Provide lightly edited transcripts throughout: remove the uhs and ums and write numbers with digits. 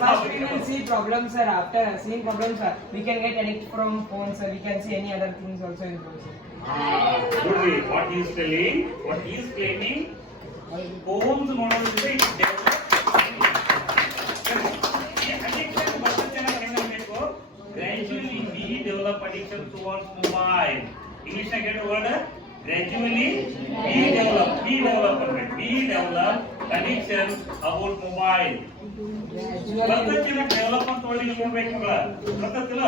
first we will see problems, sir. After seeing problems, sir, we can get addict from phones, sir. We can see any other things also in phones, sir. Good. What he is telling, what he is claiming, phones ನೋಡೋದ್ರಿಂದ it develops addiction ಬರ್ತೇನೆ ಹೆಂಗಬೇಕು gradually we develop addiction towards mobile. English ನಾಗ ಹೇಳೋ word gradually we develop addiction about mobile. ಬರ್ತೇನೆ develop ಅಂತ ಒಳ್ಳೆ ನೋಡ್ಬೇಕು ಮಗಳ ಗೊತ್ತಿಲ್ಲ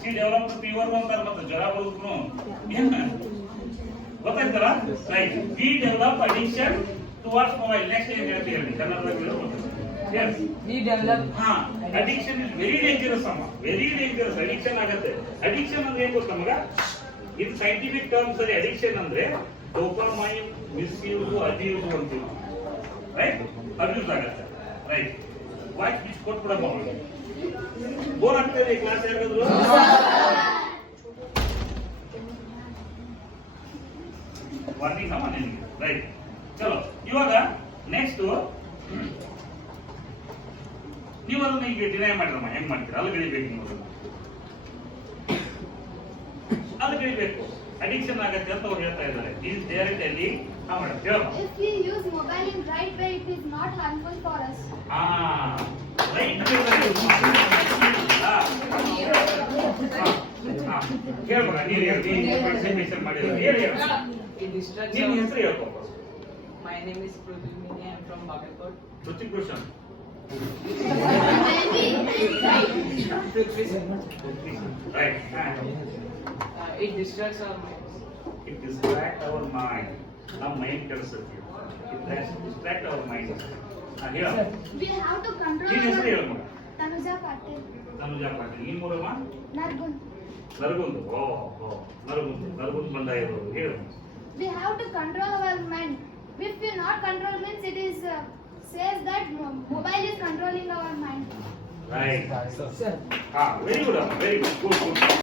ಸಿ ಡೆವಲಪ್ ಫೀವರ್ ಅಂತಾರ ಮತ್ತೆ ಜ್ವರ ಬರುತ್ತನು ಏನ ಗೊತ್ತಾಯ್ತಲ್ಲ right we develop addiction towards mobile next ಏನ್ ಹೇಳ್ತೀವಿ ಹೇಳಿ ಕನ್ನಡದಲ್ಲಿ yes We develop addiction is very dangerous ಅಮ್ಮ ವೆರಿ ಡೇಂಜರಸ್ ಅಡಿಕ್ಷನ್ ಆಗುತ್ತೆ ಅಡಿಕ್ಷನ್ ಅಂದ್ರೆ ಏನು ಗೊತ್ತಾ ಮಗ ಇದು ಸೈಂಟಿಫಿಕ್ ಟರ್ಮ್ಸ್ ಅಲ್ಲಿ ಅಡಿಕ್ಷನ್ ಅಂದ್ರೆ ಡೋಪಾಮೈನ್ ಮಿಸ್ಯೂಸ್ ಅಬ್ಯೂಸ್ ಅಂತೀವಿ ರೈಟ್ ಅಬ್ಯೂಸ್ ಆಗುತ್ತೆ ರೈಟ್ ವಾಯ್ಸ್ ಬಿಚ್ ಕೊಟ್ಬಿಡಮ್ಮ ಬೋರ್ ಆಗ್ತದೆ ಕ್ಲಾಸ್ ಯಾರಾದ್ರು ವಾರ್ನಿಂಗ್ ಅಮ್ಮ ನಿನಗೆ ರೈಟ್ ಚಲೋ ಇವಾಗ ನೆಕ್ಸ್ಟ್ ನೀವು ಅದನ್ನ ಈಗ ಡಿನೈ ಮಾಡಿರಮ್ಮ ಹೆಂಗ್ ಮಾಡ್ತೀರಾ ಅಲ್ಲಿ ಗಳಿಬೇಕು ನೀವು ಅಲ್ಲಿ ಗಳಿಬೇಕು ಅಡಿಕ್ಷನ್ ಆಗತ್ತೆ ಅಂತ ಅವ್ರು ಹೇಳ್ತಾ ಇದ್ದಾರೆ ಈಸ್ ಡೈರೆಕ್ಟ್ ಅಲ್ಲಿ ಮೇಡಮ್ ಹೇಳಮ್ಮ If we use mobile in right way, it is not harmful for us. Right ಹೇಳ್ಬೇಡ ನೀನು ಹೇಳಿ ಪಾರ್ಟಿಸಿಪೇಷನ್ ಮಾಡಿರೋ ಹೇಳಿ it distracts ನಿಮ್ಮ our- ಹೆಸರು ಹೇಳ್ಕೊ My name is Prudhumini. I am from Bagalkot. Hrithik Roshan Prithvi, sir. Right It distracts our minds. It distract our mind ನಮ್ಮ mind ಕೆಲಸಕ್ಕೆ it distract our mind ಹೇಳ We have to control ನಿನ್ನ ಹೆಸರು our... ಹೇಳಮ್ಮ Tanuja Patil, Tanuja Patil ನಿಮ್ಮ ಊರಮ್ಮ Nargun. ನರಗುಂದು ನರಗುಂದು ಬಂದ ಇರೋದು ಹೇಳು We have to control our mind. If we not control means it is says that mobile is controlling our mind. Right Sir. Very good very good